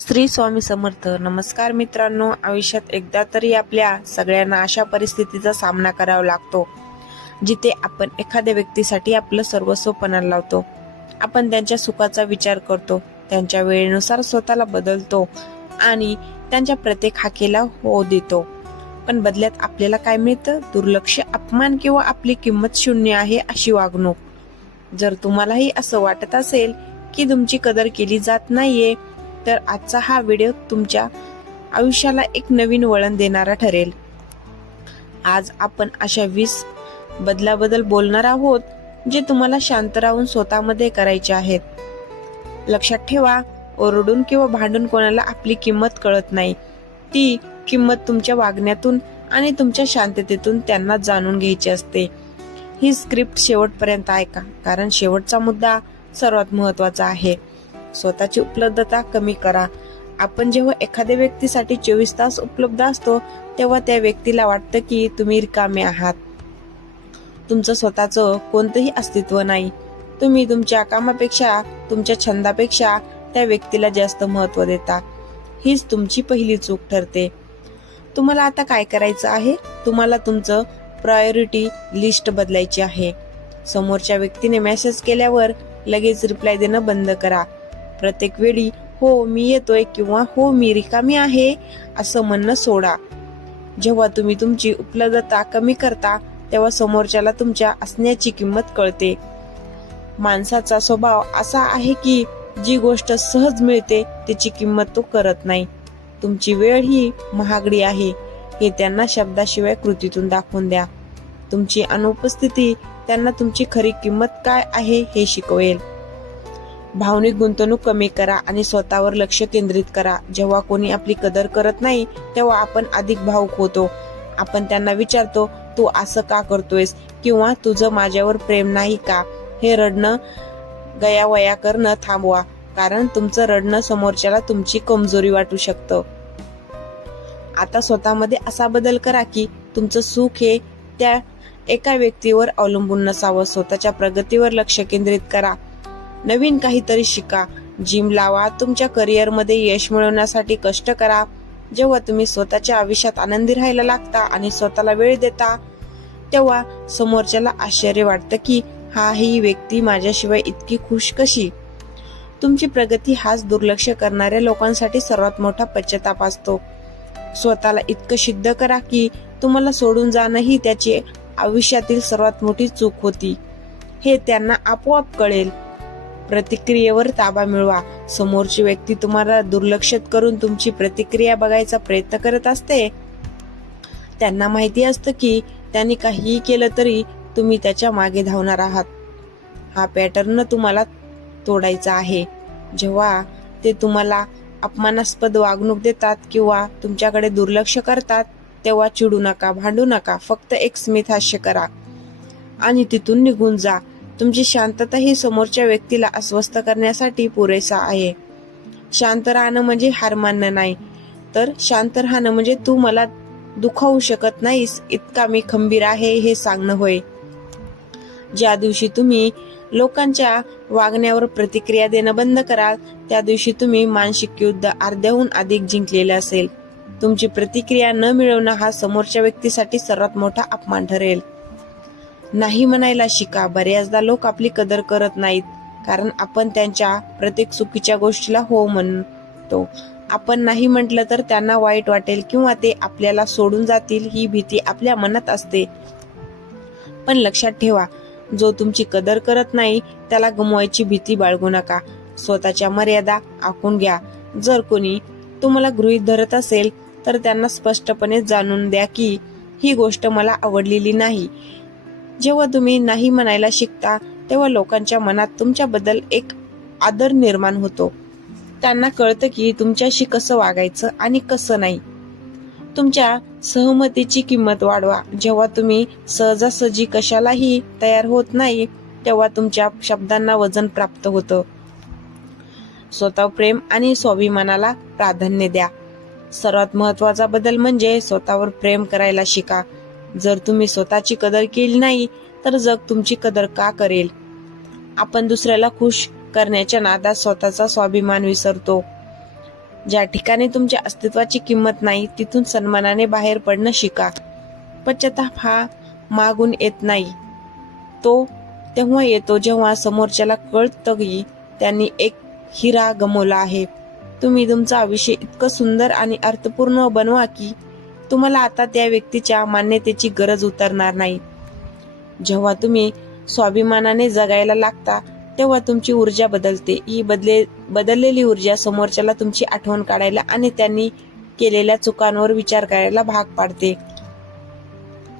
श्री स्वामी समर्थ. नमस्कार मित्रांनो, आयुष्यात एकदा तरी आपल्या सगळ्यांना अशा परिस्थितीचा सामना करावा लागतो जिथे आपण एखाद्या व्यक्तीसाठी आपलं सर्वस्व पणाला लावतो. आपण त्यांच्या सुखाचा विचार करतो, त्यांच्या वेळेनुसार स्वतःला बदलतो आणि त्यांच्या प्रत्येक हाकेला हो देतो. पण बदल्यात आपल्याला काय मिळतं? दुर्लक्ष, अपमान किंवा आपली किंमत शून्य आहे अशी वागणूक. जर तुम्हालाही असं वाटत असेल की तुमची कदर केली जात नाहीये, तर आजचा हा व्हिडिओ तुमच्या आयुष्याला एक नवीन वळण देणारा ठरेल. आज आपण अशा 20 बदलाबद्दल बोलणार आहोत जे तुम्हाला शांत राहून स्वतःमध्ये करायचे आहेत. लक्षात ठेवा, ओरडून किंवा भांडून कोणाला आपली किंमत कळत नाही. ती किंमत तुमच्या वागण्यातून आणि तुमच्या शांततेतून त्यांना जाणून घ्यायची असते. ही स्क्रिप्ट शेवटपर्यंत ऐका, कारण शेवटचा मुद्दा सर्वात महत्वाचा आहे. स्वतःची उपलब्धता कमी करा. आपण जेव्हा एखाद्या व्यक्तीसाठी 24 तास उपलब्ध असतो तेव्हा त्या व्यक्तीला वाटतं की तुम्ही रिकामे आहात. तुमचं स्वतःचं कोणतंही अस्तित्व नाही. तुम्ही तुमच्या कामापेक्षा, तुमच्या छंदापेक्षा त्या व्यक्तीला जास्त महत्त्व देता. हीच तुमची पहिली चूक ठरते. तुम्हाला आता काय करायचं आहे? तुम्हाला तुमचं प्रायोरिटी लिस्ट बदलायची आहे. समोरच्या व्यक्तीने मेसेज केल्यावर लगेच रिप्लाय देणं बंद करा. प्रत्येक वेळी हो मी येतोय किंवा हो मी रिकामी आहे असं म्हणणं सोडा. जेव्हा तुम्ही तुमची उपलब्धता कमी करता तेव्हा समोरच्याला तुमच्या असण्याची किंमत कळते. माणसाचा स्वभाव असा आहे की जी गोष्ट सहज मिळते त्याची किंमत तो करत नाही. तुमची वेळ ही महागडी आहे हे त्यांना शब्दाशिवाय कृतीतून दाखवून द्या. तुमची अनुपस्थिती त्यांना तुमची खरी किंमत काय आहे हे शिकवेल. भावनिक गुंतवणूक कमी करा आणि स्वतःवर लक्ष केंद्रित करा. जेव्हा कोणी आपली कदर करत नाही तेव्हा आपण अधिक भावुक होतो. आपण त्यांना विचारतो, तू असं का करतोयस, किंवा तुझं माझ्यावर प्रेम नाही का? हे रडणं गयावया करणं थांबवा, कारण तुमचं रडणं समोरच्याला तुमची कमजोरी वाटू शकतं. आता स्वतःमध्ये असा बदल करा की तुमचं सुख हे त्या एका व्यक्तीवर अवलंबून नसावं. स्वतःच्या प्रगतीवर लक्ष केंद्रित करा. नवीन काहीतरी शिका, जिम लावा, तुमच्या करिअरमध्ये यश मिळवण्यासाठी कष्ट करा. जेव्हा तुम्ही स्वतःच्या आयुष्यात आनंदी राहायला लागता आणि स्वतःला वेळ देता तेव्हा समोरच्याला आश्चर्य वाटतं की ही व्यक्ती माझ्याशिवाय इतकी खुश कशी. तुमची प्रगती हाच दुर्लक्ष करणाऱ्या लोकांसाठी सर्वात मोठा पश्चाताप असतो. स्वतःला इतकं सिद्ध करा की तुम्हाला सोडून जाणं ही त्याची आयुष्यातील सर्वात मोठी चूक होती हे त्यांना आपोआप कळेल. प्रतिक्रियेवर ताबा मिळवा. समोरची व्यक्ती तुम्हाला दुर्लक्षित करून तुमची प्रतिक्रिया बघायचा प्रयत्न करत असते. त्यांना माहिती असतं की त्यांनी काहीही केलं तरी तुम्ही त्याच्या मागे धावणार आहात. हा पॅटर्न तुम्हाला तोडायचा आहे. जेव्हा ते तुम्हाला अपमानास्पद वागणूक देतात किंवा तुमच्याकडे दुर्लक्ष करतात तेव्हा चिडू नका, भांडू नका. फक्त एक स्मित हास्य करा आणि तिथून निघून जा. तुमची शांतता ही समोरच्या व्यक्तीला अस्वस्थ करण्यासाठी पुरेसा आहे. शांत राहणं म्हणजे हार मानणं नाही, तर शांत राहणं म्हणजे तू मला दुखावू शकत नाहीस इतका मी खंबीर आहे हे सांगणं होय. ज्या दिवशी तुम्ही लोकांच्या वागण्यावर प्रतिक्रिया देणं बंद कराल त्या दिवशी तुम्ही मानसिक युद्ध अर्ध्याहून अधिक जिंकलेले असेल. तुमची प्रतिक्रिया न मिळवणं हा समोरच्या व्यक्तीसाठी सर्वात मोठा अपमान ठरेल. नाही म्हणायला शिका. बऱ्याचदा लोक आपली कदर करत नाहीत कारण आपण त्यांच्या प्रत्येक चुकीच्या गोष्टीला हो म्हणतो. आपण नाही म्हटलं तर त्यांना वाईट वाटेल किंवा ते आपल्याला सोडून जातील ही भीती आपल्या मनात असते. पण लक्षात ठेवा, जो तुमची कदर करत नाही त्याला गमवायची भीती बाळगू नका. स्वतःच्या मर्यादा आखून घ्या. जर कोणी तुम्हाला गृहीत धरत असेल तर त्यांना स्पष्टपणे जाणून द्या की ही गोष्ट मला आवडलेली नाही. जेव्हा तुम्ही नाही म्हणायला शिकता तेव्हा लोकांच्या मनात तुमच्याबद्दल एक आदर निर्माण होतो. त्यांना कळतं की तुमच्याशी कसं वागायचं आणि कसं नाही. तुमच्या सहमतीची किंमत वाढवा. जेव्हा तुम्ही सहजासहजी कशालाही तयार होत नाही तेव्हा तुमच्या शब्दांना वजन प्राप्त होतं. स्वतः प्रेम आणि स्वाभिमानाला प्राधान्य द्या. सर्वात महत्वाचा बदल म्हणजे स्वतःवर प्रेम करायला शिका. जर तुम्ही स्वतःची कदर केली नाही तर जग तुमची कदर का करेल? आपण दुसऱ्याला खुश करण्याच्या नादात स्वतःचा स्वाभिमान विसरतो. ज्या ठिकाणी तुमच्या अस्तित्वाची किंमत नाही तिथून सन्मानाने बाहेर पडणं शिका. पश्चाताप हा मागून येत नाही, तो तेव्हा येतो जेव्हा समोरच्याला कळतं की त्यांनी एक हिरा गमावला आहे. तुम्ही तुमचं आयुष्य इतकं सुंदर आणि अर्थपूर्ण बनवा की तुम्हाला आता त्या व्यक्तीच्या मान्यतेची गरज उतरणार नाही. जेव्हा तुम्ही स्वाभिमानाने जगायला लागता तेव्हा तुमची ऊर्जा बदलते. ही बदललेली ऊर्जा समोरच्याला तुमची आठवण काढायला आणि त्यांनी केलेल्या चुकांवर विचार करायला भाग पाडते.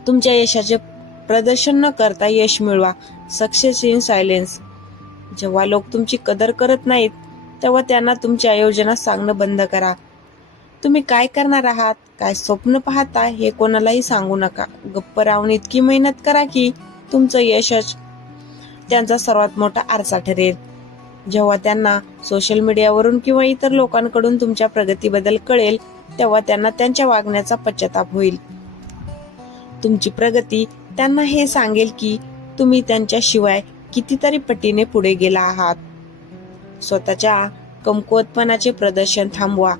तुमच्या यशाचे प्रदर्शन न करता यश मिळवा. Success in silence. जेव्हा लोक तुमची कदर करत नाहीत तेव्हा त्यांना तुमच्या योजना सांगणं बंद करा. तुम्ही काय करणार आहात, काय स्वप्न पाहता हे कोणालाही सांगू नका. गप्प राहून इतकी मेहनत करा की तुमचं यशच त्यांचा सर्वात मोठा आरसा ठरेल. जेव्हा त्यांना सोशल मीडियावरून किंवा इतर लोकांकडून तुमच्या प्रगतीबद्दल कळेल तेव्हा त्यांना त्यांच्या वागण्याचा पश्चाताप होईल. तुमची प्रगती त्यांना हे सांगेल की तुम्ही त्यांच्याशिवाय कितीतरी पटीने पुढे गेला आहात. स्वतःच्या कमकुवतपणाचे प्रदर्शन थांबवा.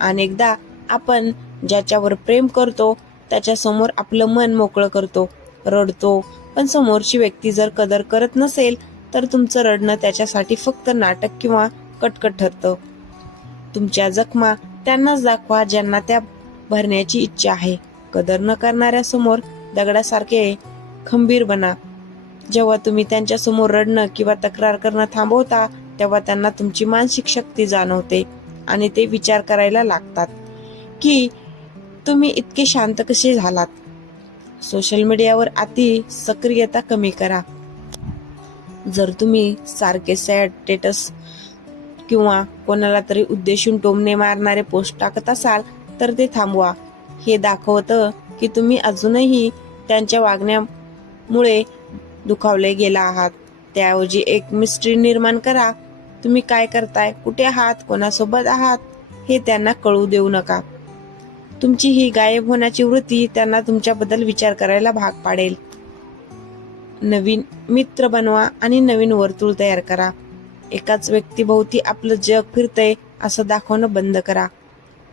अनेकदा आपण ज्याच्यावर प्रेम करतो त्याच्या समोर आपलं मन मोकळं करतो, रडतो, पण समोरची व्यक्ती जर कदर करत नसेल तर तुमचं रडणं त्याच्यासाठी फक्त नाटक किंवा कटकट ठरतं. तुमच्या जखमा त्यांनाच दाखवा ज्यांना त्या भरण्याची इच्छा आहे. कदर न करणाऱ्या समोर दगडासारखे खंबीर बना. जेव्हा तुम्ही त्यांच्या समोर रडणं किंवा तक्रार करणं थांबवता तेव्हा त्यांना तुमची मानसिक शक्ती जाणवते आणि ते विचार करायला लागतात की तुम्ही इतके शांत कसे झालात. सोशल मीडियावर अति सक्रियता कमी करा. जर तुम्ही सारखे सॅड स्टेटस किंवा कोणाला तरी उद्देशून टोमणे मारणारे पोस्ट टाकत असाल तर ते थांबवा. हे दाखवतं की तुम्ही अजूनही त्यांच्या वागण्यामुळे दुखावले गेला आहात. त्याऐवजी एक मिस्ट्री निर्माण करा. तुम्ही काय करताय, कुठे आहात, कोणासोबत आहात हे त्यांना कळू देऊ नका. तुमची ही गायब होण्याची वृत्ती त्यांना तुमच्याबद्दल विचार करायला भाग पाडेल. नवीन मित्र बनवा आणि नवीन वर्तुळ तयार करा. एकाच व्यक्तीभोवती आपलं जग फिरतंय असं दाखवणं बंद करा.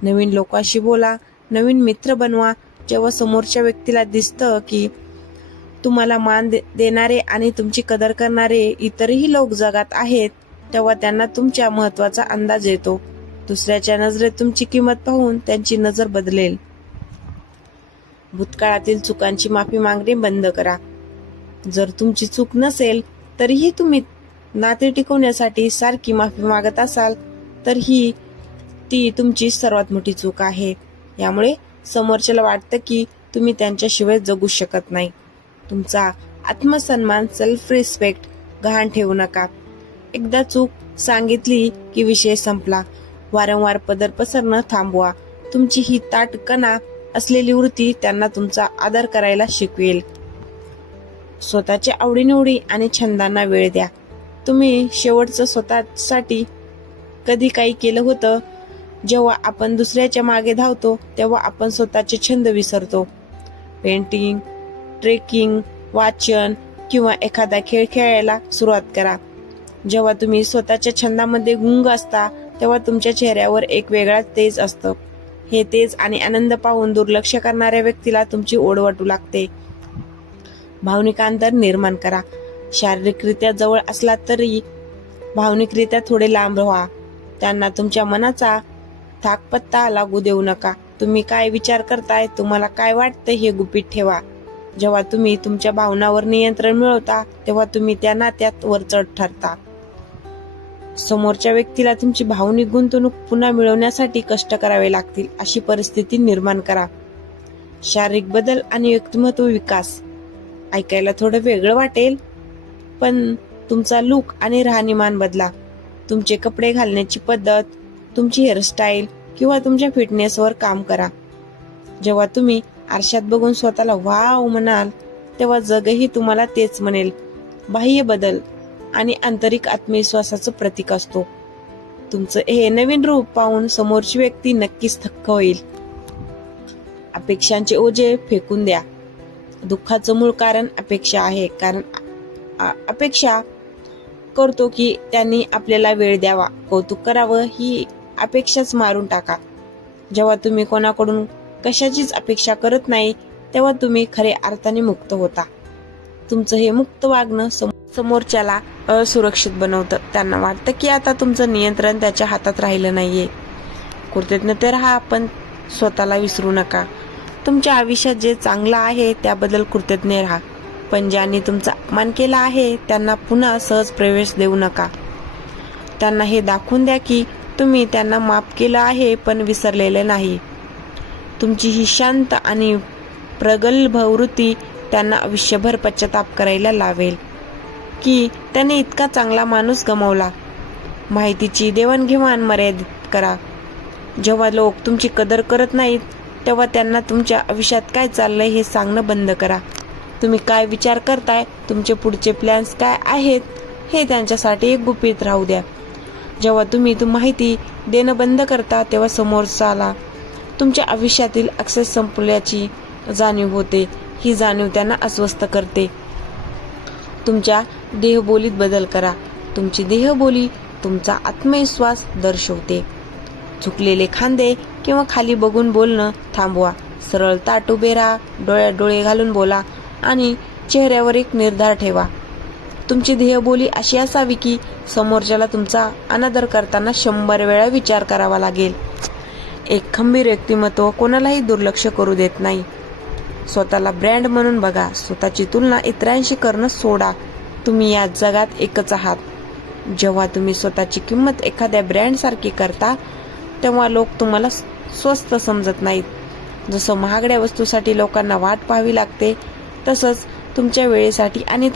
नवीन लोकांशी बोला, नवीन मित्र बनवा. जेव्हा समोरच्या व्यक्तीला दिसतं की तुम्हाला मान देणारे आणि तुमची कदर करणारे इतरही लोक जगात आहेत तेव्हा त्यांना तुमच्या महत्वाचा अंदाज येतो. दुसऱ्याच्या नजरेत तुमची किंमत पाहून त्यांची नजर बदलेल. भूतकाळातील चुकांची माफी मागणे बंद करा. जर तुमची चूक नसेल तरीही तुम्ही नाते टिकवण्यासाठी सारखी माफी मागत असाल तर ती तुमची सर्वात मोठी चूक आहे. यामुळे समोरच्याला वाटतं की तुम्ही त्यांच्याशिवाय जगू शकत नाही. तुमचा आत्मसन्मान, सेल्फ रिस्पेक्ट गहाण ठेवू नका. एकदा चूक सांगितली की विषय संपला. वारंवार पदर पसरणं थांबवा. तुमची ही ताठकणा असलेली वृत्ती त्यांना तुमचा आदर करायला शिकवेल. स्वतःच्या आवडीनिवडी आणि छंदांना वेळ द्या. तुम्ही शेवटचं स्वतःसाठी कधी काही केलं होतं? जेव्हा आपण दुसऱ्याच्या मागे धावतो तेव्हा आपण स्वतःचे छंद विसरतो. पेंटिंग, ट्रेकिंग, वाचन किंवा एखादा खेळ खेळायला सुरुवात करा. जेव्हा तुम्ही स्वतःच्या छंदामध्ये गुंग असता तेव्हा तुमच्या चेहऱ्यावर एक वेगळा तेज असतं. हे तेज आणि आनंद पाहून दुर्लक्ष करणाऱ्या व्यक्तीला तुमची ओढ वाटू लागते. भावनिक अंतर निर्माण करा. शारीरिकरित्या जवळ असला तरी भावनिकरित्या थोडे लांब राहा. त्यांना तुमच्या मनाचा थाकपत्ता लागू देऊ नका. तुम्ही काय विचार करताय, तुम्हाला काय वाटतं हे गुपित ठेवा. जेव्हा तुम्ही तुमच्या भावनावर नियंत्रण मिळवता तेव्हा तुम्ही त्या नात्यात वरचढ ठरता. समोरच्या व्यक्तीला तुमची भावनिक गुंतवणूक पुन्हा मिळवण्यासाठी कष्ट करावे लागतील अशी परिस्थिती निर्माण करा. शारीरिक बदल आणि व्यक्तिमत्व विकास. ऐकायला थोडं वेगळं वाटेल पण तुमचा लुक आणि राहणीमान बदला. तुमचे कपडे घालण्याची पद्धत, तुमची हेअरस्टाईल किंवा तुमच्या फिटनेसवर काम करा. जेव्हा तुम्ही आरशात बघून स्वतःला वाव म्हणाल तेव्हा जगही तुम्हाला तेच म्हणेल. बाह्य बदल आणि आंतरिक आत्मविश्वासाचं प्रतीक असतो. तुमचं हे नवीन रूप पाहून समोरची व्यक्ती नक्कीच थक्क होईल. अपेक्षांचे ओझे फेकून द्या. दुःखाचं मूळ कारण अपेक्षा आहे. कारण अपेक्षा करतो की त्यांनी आपल्याला वेळ द्यावा, कौतुक करावं, ही अपेक्षाच मारून टाका. जेव्हा तुम्ही कोणाकडून कशाचीच अपेक्षा करत नाही तेव्हा तुम्ही खऱ्या अर्थाने मुक्त होता. तुमचं हे मुक्त वागणं समोरच्याला असुरक्षित बनवतं. त्यांना वाटतं की आता तुमचं नियंत्रण त्याच्या हातात राहिलं नाहीये. कृतज्ञते राहा, पण स्वतःला विसरू नका. तुमच्या आयुष्यात जे चांगलं आहे त्याबद्दल कृतज्ञ राहा, पण ज्यांनी तुमचा अपमान केला आहे त्यांना पुन्हा सहज प्रवेश देऊ नका. त्यांना हे दाखवून द्या की तुम्ही त्यांना माफ केलं आहे पण विसरलेले नाही. तुमची ही शांत आणि प्रगल्भ वृत्ती त्यांना आयुष्यभर पश्चाताप करायला लावेल की त्याने इतका चांगला माणूस गमावला. माहितीची देवाणघेवाण मर्यादित करा. जेव्हा लोक तुमची कदर करत नाहीत तेव्हा त्यांना तुमच्या आयुष्यात काय चाललंय हे सांगणं बंद करा. तुम्ही काय विचार करताय, तुमचे पुढचे प्लॅन्स काय आहेत हे त्यांच्यासाठी एक गुपित राहू द्या. जेव्हा तुम्ही माहिती देणं बंद करता तेव्हा समोरच्याला तुमच्या आयुष्यातील ॲक्सेस संपल्याची जाणीव होते. ही जाणीव त्यांना अस्वस्थ करते. तुमच्या देहबोलीत बदल करा. तुमची देहबोली तुमचा आत्मविश्वास दर्शवते. झुकलेले खांदे किंवा खाली बघून बोलणं थांबवा. सरळ ताठ उभे राहा, डोळ्यात डोळे घालून बोला आणि चेहऱ्यावर एक निर्धार ठेवा. तुमची देहबोली अशी असावी की समोरच्याला तुमचा अनादर करताना 100 वेळा विचार करावा लागेल. एक खंबीर व्यक्तिमत्व कोणालाही दुर्लक्ष करू देत नाही. स्वतःला ब्रँड म्हणून बघा. स्वतःची तुलना इतरांशी करणं सोडा. तुम्ही या जगात एकच आहात. जेव्हा तुम्ही स्वतःची किंमत एखाद्या ब्रँड सारखी करता तेव्हा लोक तुम्हाला स्वस्त समजत नाहीत. जसं महागड्या वस्तूसाठी लोकांना वाट पाहावी लागते तसंच तुमच्या वेळेसाठी आणि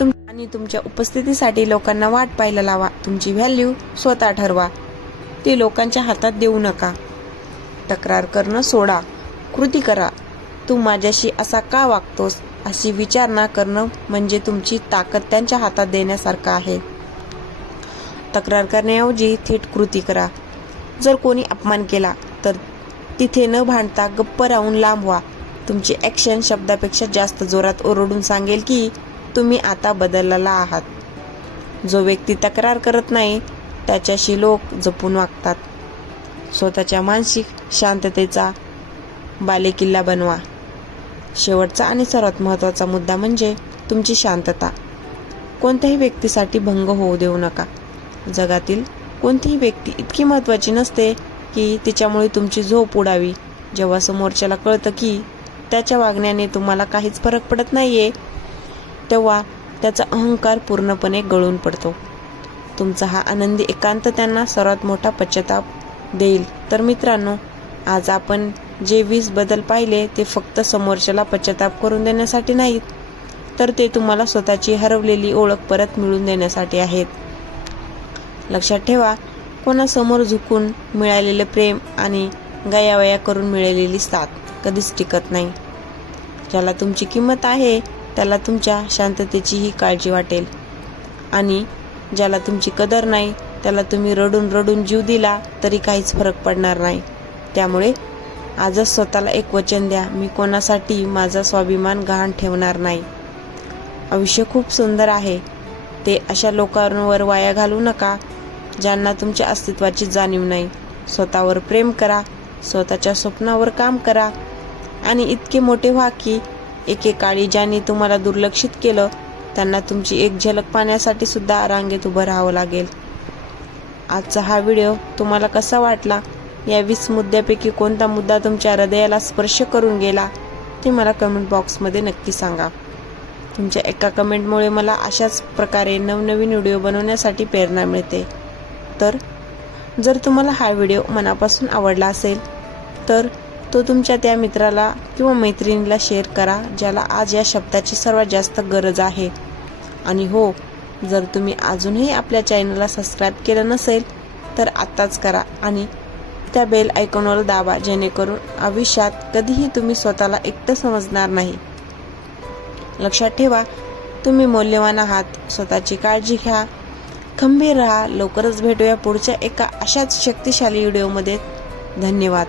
तुमच्या उपस्थितीसाठी लोकांना वाट पाहायला लावा. तुमची व्हॅल्यू स्वतः ठरवा, ती लोकांच्या हातात देऊ नका. तक्रार करणं सोडा, कृती करा. तू माझ्याशी असा का वागतोस अशी विचारणा करणं म्हणजे तुमची ताकद त्यांच्या हातात देण्यासारखं आहे. तक्रार करण्याऐवजी थेट कृती करा. जर कोणी अपमान केला तर तिथे न भांडता गप्प राहून लांब व्हा. तुमची ॲक्शन शब्दापेक्षा जास्त जोरात ओरडून सांगेल की तुम्ही आता बदललेला आहात. जो व्यक्ती तक्रार करत नाही त्याच्याशी लोक जपून वागतात. स्वतःच्या मानसिक शांततेचा बालेकिल्ला बनवा. शेवटचा आणि सर्वात महत्त्वाचा मुद्दा म्हणजे तुमची शांतता. कोणत्याही व्यक्तीसाठी भंग होऊ देऊ नका. जगातील कोणतीही व्यक्ती इतकी महत्त्वाची नसते की तिच्यामुळे तुमची झोप उडावी. जेव्हा समोरच्याला कळतं की त्याच्या वागण्याने तुम्हाला काहीच फरक पडत नाहीये तेव्हा त्याचा अहंकार पूर्णपणे गळून पडतो. तुमचा हा आनंदी एकांत त्यांना सर्वात मोठा पश्चाताप देईल. तर मित्रांनो, आज आपण जे 20 बदल पाहिले ते फक्त समोरच्याला पश्चाताप करून देण्यासाठी नाहीत, तर ते तुम्हाला स्वतःची हरवलेली ओळख परत मिळवून देण्यासाठी आहेत. लक्षात ठेवा, कोणासमोर झुकून मिळालेले प्रेम आणि गयावया करून मिळालेली साथ कधीच टिकत नाही. ज्याला तुमची किंमत आहे त्याला तुमच्या शांततेचीही काळजी वाटेल आणि ज्याला तुमची कदर नाही त्याला तुम्ही रडून रडून जीव दिला तरी काहीच फरक पडणार नाही. त्यामुळे आजच स्वतःला एक वचन द्या, मी कोणासाठी माझा स्वाभिमान गहाण ठेवणार नाही. आयुष्य खूप सुंदर आहे, ते अशा लोकांवर वाया घालवू नका ज्यांना तुमच्या अस्तित्वाची जाणीव नाही. स्वतःवर प्रेम करा, स्वतःच्या स्वप्नावर काम करा आणि इतके मोठे व्हा की एकेकाळी ज्यांनी तुम्हाला दुर्लक्षित केलं त्यांना तुमची एक झलक पाहण्यासाठी सुद्धा रांगेत उभं राहावं लागेल. आजचा हा व्हिडिओ तुम्हाला कसा वाटला? या 20 मुद्द्यापैकी कोणता मुद्दा तुमच्या हृदयाला स्पर्श करून गेला ते मला कमेंट बॉक्समध्ये नक्की सांगा. तुमच्या एका कमेंटमुळे मला अशाच प्रकारे नवनवीन व्हिडिओ बनवण्यासाठी प्रेरणा मिळते. तर जर तुम्हाला हा व्हिडिओ मनापासून आवडला असेल तर तो तुमच्या त्या मित्राला किंवा मैत्रिणीला शेअर करा ज्याला आज या शब्दाची सर्वात जास्त गरज आहे. आणि हो, जर तुम्ही अजूनही आपल्या चॅनलला सबस्क्राईब केलं नसेल तर आत्ताच करा आणि त्या बेल आयकॉनवर दाबा, जेणेकरून आयुष्यात कधीही तुम्ही स्वतःला एकटं समजणार नाही. लक्षात ठेवा, तुम्ही मौल्यवान आहात. स्वतःची काळजी घ्या, खंबीर राहा. लवकरच भेटूया पुढच्या एका अशाच शक्तिशाली व्हिडिओमध्ये. धन्यवाद.